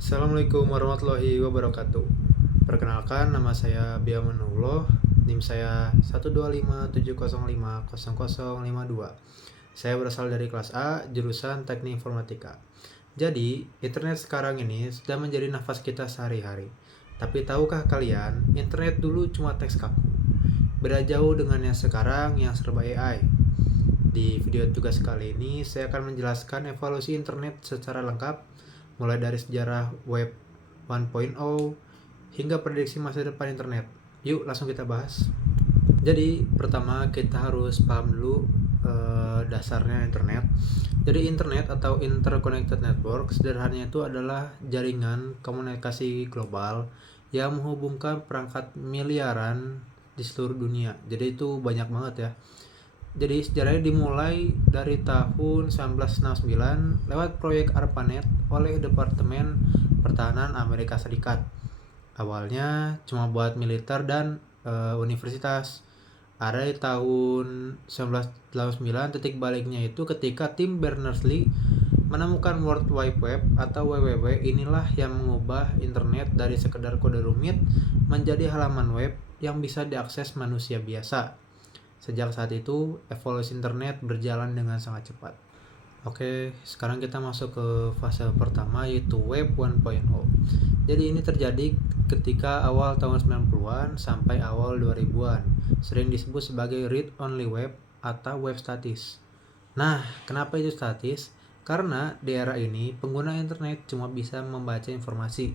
Assalamualaikum warahmatullahi wabarakatuh. Perkenalkan, nama saya Biamanullah, NIM saya 12570500052. Saya berasal dari kelas A, jurusan Teknik Informatika. Jadi, internet sekarang ini sudah menjadi nafas kita sehari-hari. Tapi tahukah kalian, internet dulu cuma teks kaku. Beda jauh dengan yang sekarang yang serba AI. Di video tugas kali ini, saya akan menjelaskan evolusi internet secara lengkap, mulai dari sejarah web 1.0 hingga prediksi masa depan internet. Yuk, langsung kita bahas. Jadi, pertama kita harus paham dulu dasarnya internet. Jadi, internet atau interconnected network sederhananya itu adalah jaringan komunikasi global yang menghubungkan perangkat miliaran di seluruh dunia. Jadi itu banyak banget ya. Jadi sejarahnya dimulai dari tahun 1969 lewat proyek ARPANET oleh Departemen Pertahanan Amerika Serikat. Awalnya cuma buat militer dan universitas. Ada di tahun 1989 titik baliknya itu ketika tim Berners-Lee menemukan World Wide Web atau WWW. Inilah yang mengubah internet dari sekedar kode rumit menjadi halaman web yang bisa diakses manusia biasa. Sejak saat itu, evolusi internet berjalan dengan sangat cepat. Oke, sekarang kita masuk ke fase pertama yaitu Web 1.0. Jadi ini terjadi ketika awal tahun 90-an sampai awal 2000-an. Sering disebut sebagai read-only web atau web statis. Nah, kenapa itu statis? Karena di era ini pengguna internet cuma bisa membaca informasi.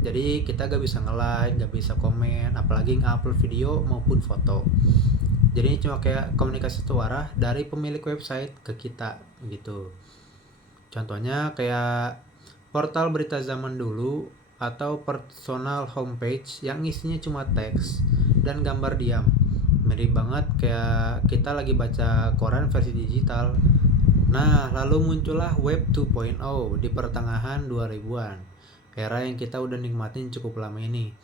Jadi kita gak bisa nge-like, gak bisa komen, apalagi nge-upload video maupun foto. Jadi ini cuma kayak komunikasi satu arah dari pemilik website ke kita gitu. Contohnya kayak portal berita zaman dulu atau personal homepage yang isinya cuma teks dan gambar diam. Mirip banget kayak kita lagi baca koran versi digital. Nah, lalu muncullah Web 2.0 di pertengahan 2000-an. Era yang kita udah nikmatin cukup lama ini.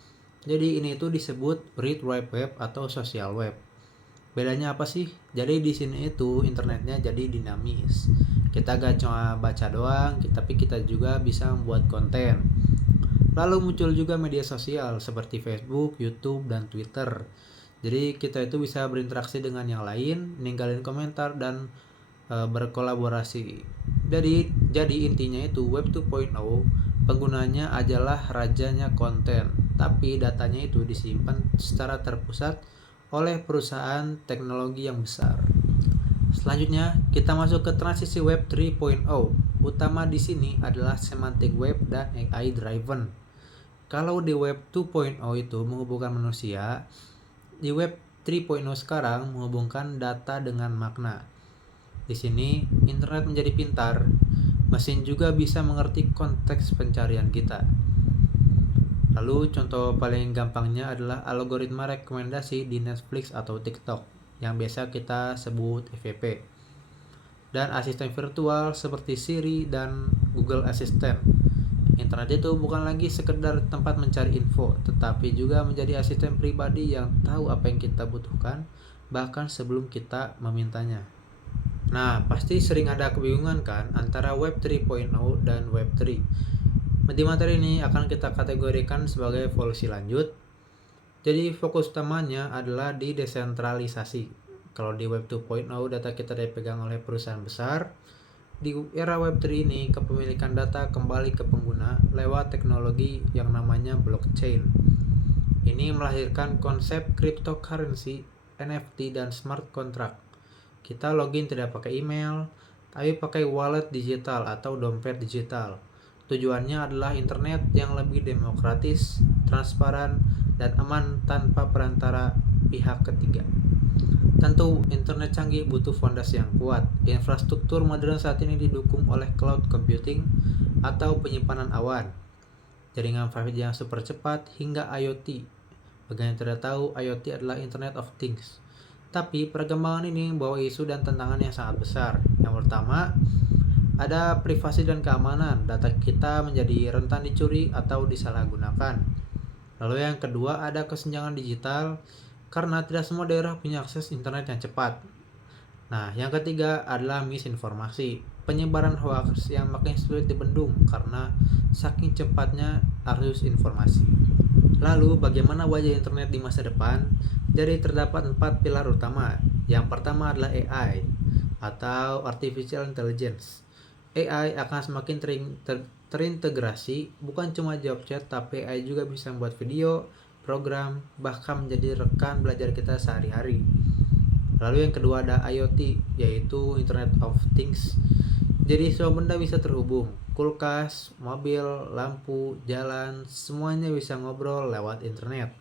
Jadi ini itu disebut Read Wide Web atau social web. Bedanya apa sih? Jadi di sini itu internetnya jadi dinamis. Kita gak cuma baca doang, tapi kita juga bisa membuat konten. Lalu muncul juga media sosial seperti Facebook, YouTube, dan Twitter. Jadi kita itu bisa berinteraksi dengan yang lain, ninggalin komentar dan berkolaborasi. Jadi intinya itu Web 2.0 penggunanya adalah rajanya konten, tapi datanya itu disimpan secara terpusat oleh perusahaan teknologi yang besar. Selanjutnya, kita masuk ke transisi Web 3.0. Utama di sini adalah semantic web dan AI driven. Kalau di Web 2.0 itu menghubungkan manusia, di Web 3.0 sekarang menghubungkan data dengan makna. Di sini, internet menjadi pintar. Mesin juga bisa mengerti konteks pencarian kita. Lalu contoh paling gampangnya adalah algoritma rekomendasi di Netflix atau TikTok yang biasa kita sebut FYP. Dan asisten virtual seperti Siri dan Google Assistant. Internet itu bukan lagi sekedar tempat mencari info, tetapi juga menjadi asisten pribadi yang tahu apa yang kita butuhkan bahkan sebelum kita memintanya. Nah, pasti sering ada kebingungan kan antara Web 3.0 dan Web 3. Di materi ini akan kita kategorikan sebagai evolusi lanjut. Jadi fokus utamanya adalah di desentralisasi. Kalau di Web 2.0 data kita dipegang oleh perusahaan besar. Di era Web 3 ini kepemilikan data kembali ke pengguna lewat teknologi yang namanya blockchain. Ini melahirkan konsep cryptocurrency, NFT, dan smart contract. Kita login tidak pakai email, tapi pakai wallet digital atau dompet digital. Tujuannya adalah internet yang lebih demokratis, transparan, dan aman tanpa perantara pihak ketiga. Tentu, internet canggih butuh fondasi yang kuat. Infrastruktur modern saat ini didukung oleh cloud computing atau penyimpanan awan, jaringan 5G yang super cepat, hingga IoT. Bagi yang tidak tahu, IoT adalah Internet of Things. Tapi perkembangan ini membawa isu dan tantangan yang sangat besar. Yang pertama, ada privasi dan keamanan. Data kita menjadi rentan dicuri atau disalahgunakan. Lalu yang kedua, ada kesenjangan digital karena tidak semua daerah punya akses internet yang cepat. Nah, yang ketiga adalah misinformasi. penyebaran hoaks yang makin sulit dibendung karena saking cepatnya arus informasi. Lalu, bagaimana wajah internet di masa depan? Jadi terdapat 4 pilar utama. Yang pertama adalah AI atau Artificial Intelligence. AI akan semakin terintegrasi, bukan cuma jawab chat, tapi AI juga bisa membuat video, program, bahkan menjadi rekan belajar kita sehari-hari. Lalu yang kedua ada IoT, yaitu Internet of Things. Jadi semua benda bisa terhubung. Kulkas, mobil, lampu, jalan, semuanya bisa ngobrol lewat internet.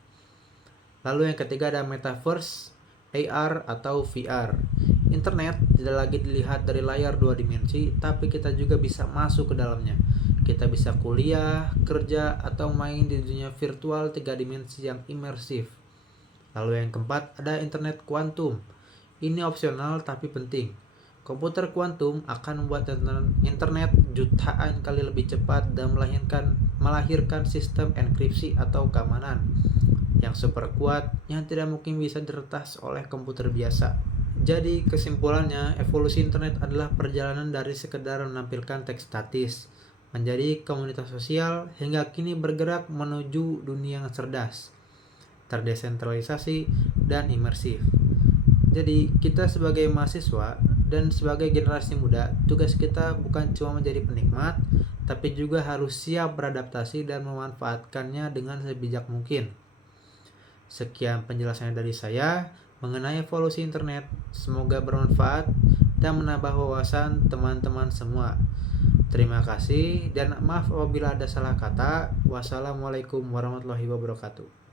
Lalu yang ketiga ada Metaverse, AR atau VR. Internet tidak lagi dilihat dari layar 2 dimensi, tapi kita juga bisa masuk ke dalamnya. Kita bisa kuliah, kerja, atau main di dunia virtual 3 dimensi yang imersif. Lalu yang keempat ada internet kuantum. Ini opsional tapi penting. Komputer kuantum akan membuat internet jutaan kali lebih cepat dan melahirkan sistem enkripsi atau keamanan yang super kuat yang tidak mungkin bisa diretas oleh komputer biasa. Jadi kesimpulannya, evolusi internet adalah perjalanan dari sekedar menampilkan teks statis menjadi komunitas sosial hingga kini bergerak menuju dunia yang cerdas, terdesentralisasi, dan imersif. Jadi kita sebagai mahasiswa dan sebagai generasi muda, tugas kita bukan cuma menjadi penikmat, tapi juga harus siap beradaptasi dan memanfaatkannya dengan sebijak mungkin. Sekian penjelasannya dari saya mengenai evolusi internet. Semoga bermanfaat dan menambah wawasan teman-teman semua. Terima kasih dan maaf apabila ada salah kata. Wassalamualaikum warahmatullahi wabarakatuh.